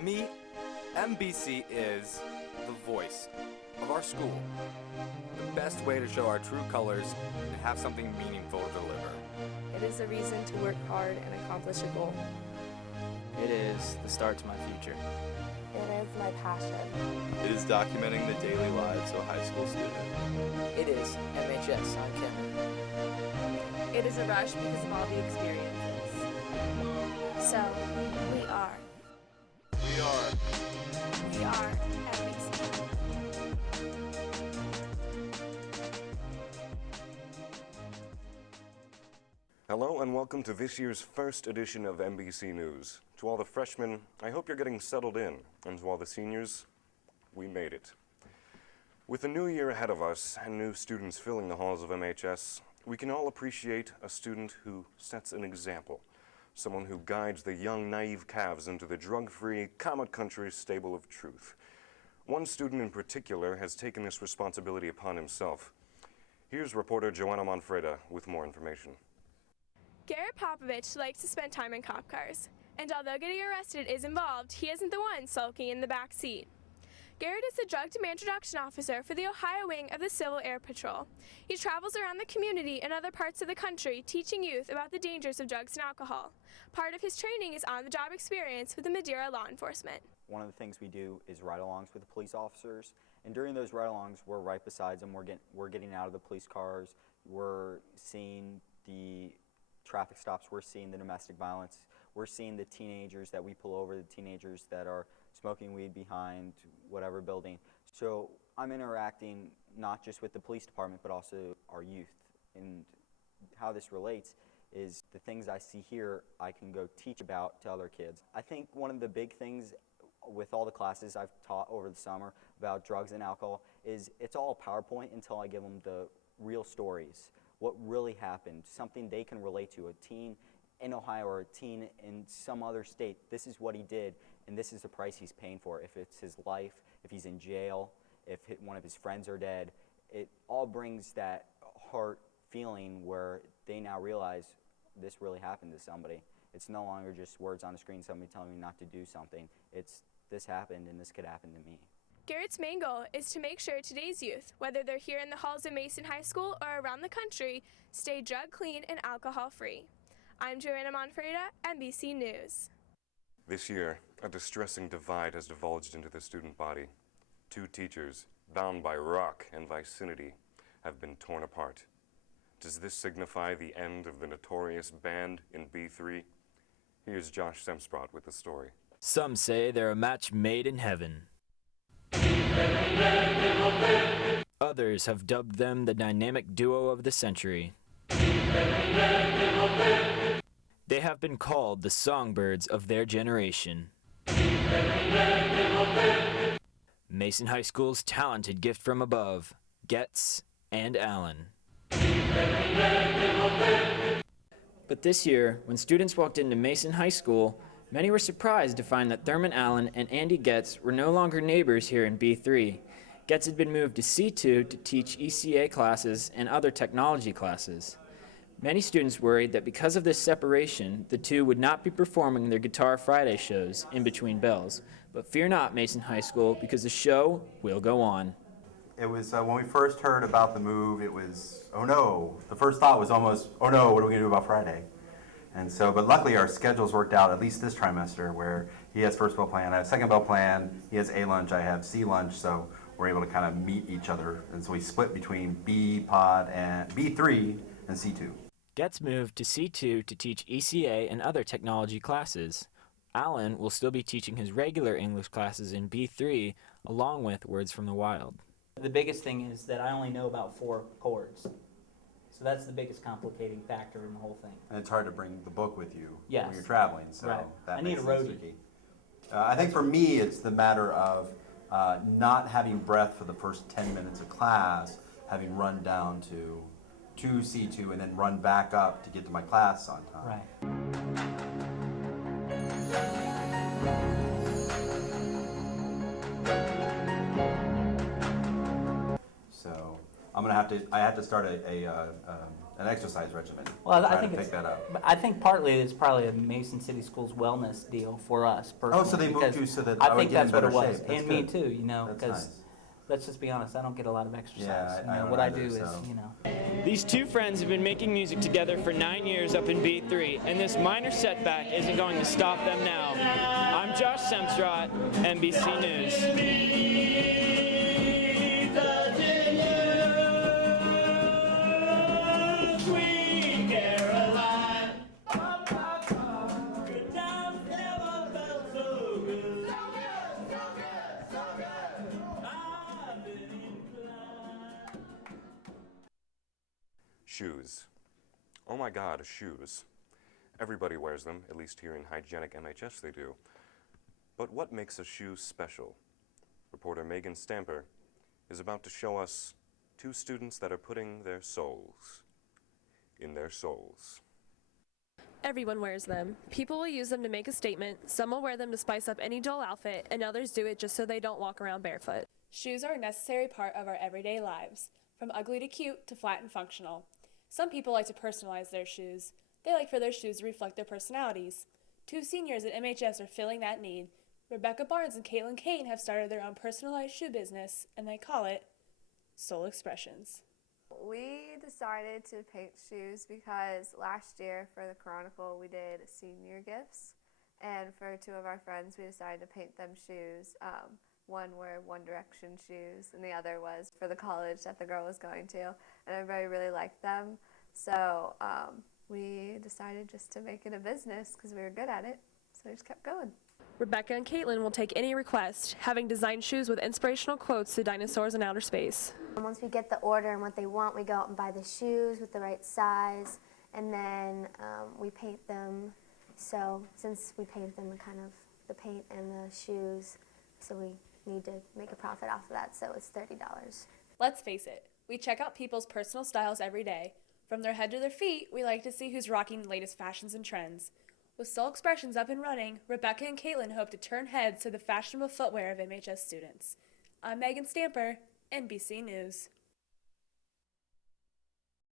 To me, MBC is the voice of our school. The best way to show our true colors and have something meaningful to deliver. It is a reason to work hard and accomplish a goal. It is the start to my future. It is my passion. It is documenting the daily lives of a high school student. It is MHS on camera. It is a rush because of all the experiences. So, we are. We are MBC. Hello and welcome to this year's first edition of MBC News. To all the freshmen, I hope you're getting settled in, and to all the seniors, we made it. With a new year ahead of us and new students filling the halls of MHS, we can all appreciate a student who sets an example, someone who guides the young, naive calves into the drug-free, Comet Country stable of truth. One student in particular has taken this responsibility upon himself. Here's reporter Joanna Manfreda with more information. Garrett Popovich likes to spend time in cop cars, and although getting arrested is involved, he isn't the one sulking in the back seat. Garrett is the Drug Demand Reduction Officer for the Ohio wing of the Civil Air Patrol. He travels around the community and other parts of the country teaching youth about the dangers of drugs and alcohol. Part of his training is on-the-job experience with the Madeira law enforcement. One of the things we do is ride-alongs with the police officers, and during those ride-alongs, we're right beside them. We're getting out of the police cars. We're seeing the traffic stops. We're seeing the domestic violence. We're seeing the teenagers that we pull over, the teenagers that are smoking weed behind whatever building. So I'm interacting not just with the police department, but also our youth. And how this relates is the things I see here, I can go teach about to other kids. I think one of the big things with all the classes I've taught over the summer about drugs and alcohol is it's all a PowerPoint until I give them the real stories. What really happened, something they can relate to, a teen in Ohio or a teen in some other state. This is what he did, and this is the price he's paying for. If it's his life, if he's in jail, if one of his friends are dead, it all brings that heart feeling where they now realize this really happened to somebody. It's no longer just words on a screen, somebody telling me not to do something. It's this happened and this could happen to me. Garrett's main goal is to make sure today's youth, whether they're here in the halls of Mason High School or around the country, stay drug clean and alcohol free. I'm Joanna Manfreda, NBC News. This year, a distressing divide has divulged into the student body. Two teachers, bound by rock and vicinity, have been torn apart. Does this signify the end of the notorious band in B3? Here's Josh Semsprott with the story. Some say they're a match made in heaven. Others have dubbed them the dynamic duo of the century. They have been called the songbirds of their generation. Mason High School's talented gift from above, Getz and Allen. But this year, when students walked into Mason High School, many were surprised to find that Thurman Allen and Andy Getz were no longer neighbors here in B3. Getz had been moved to C2 to teach ECA classes and other technology classes. Many students worried that because of this separation, the two would not be performing their Guitar Friday shows in between bells. But fear not, Mason High School, because the show will go on. It was, when we first heard about the move, it was, oh no. The first thought was almost, oh no, what are we going to do about Friday? And so, but luckily our schedules worked out, at least this trimester, where he has first bell plan, I have second bell plan, he has A lunch, I have C lunch, so we're able to kind of meet each other. And so we split between B-Pod and B3 and C2. Getz moved to C2 to teach ECA and other technology classes. Allen will still be teaching his regular English classes in B3, along with Words from the Wild. The biggest thing is that I only know about 4 chords. So that's the biggest complicating factor in the whole thing. And it's hard to bring the book with you Yes. when you're traveling, so Right. that I need makes a it roadie. tricky. I think for me, it's the matter of not having breath for the first 10 minutes of class, having run down to C2 and then run back up to get to my class on time. Right. So I'm gonna have to. I had to start a an exercise regimen. Well, Try I think to it's, pick that up. but I think partly it's probably a Mason City Schools wellness deal for us personally. Oh, so they moved because you so that I I would think get in that's what it better was, shape. That's and me good. too. You know, That's because nice. let's just be honest, I don't get a lot of exercise. Yeah, I you know, don't what I either, do is, so. you know. These two friends have been making music together for 9 years up in B3, and this minor setback isn't going to stop them now. I'm Josh Semstrott, NBC News. Shoes. Oh my God, shoes. Everybody wears them, at least here in hygienic MHS they do. But what makes a shoe special? Reporter Megan Stamper is about to show us two students that are putting their souls in their souls. Everyone wears them. People will use them to make a statement, some will wear them to spice up any dull outfit, and others do it just so they don't walk around barefoot. Shoes are a necessary part of our everyday lives, from ugly to cute to flat and functional. Some people like to personalize their shoes. They like for their shoes to reflect their personalities. Two seniors at MHS are filling that need. Rebecca Barnes and Caitlin Kane have started their own personalized shoe business, and they call it Soul Expressions. We decided to paint shoes because last year for the Chronicle we did senior gifts, and for two of our friends we decided to paint them shoes. One were One Direction shoes, and the other was for the college that the girl was going to, and everybody really liked them. So we decided just to make it a business because we were good at it, so we just kept going. Rebecca and Caitlin will take any request, having designed shoes with inspirational quotes to dinosaurs in outer space. Once we get the order and what they want, we go out and buy the shoes with the right size, and then we paint them. So since we paint them, the paint and the shoes, so we need to make a profit off of that, so it's $30. Let's face it, we check out people's personal styles every day. From their head to their feet, we like to see who's rocking the latest fashions and trends. With Soul Expressions up and running, Rebecca and Caitlin hope to turn heads to the fashionable footwear of MHS students. I'm Megan Stamper, NBC News.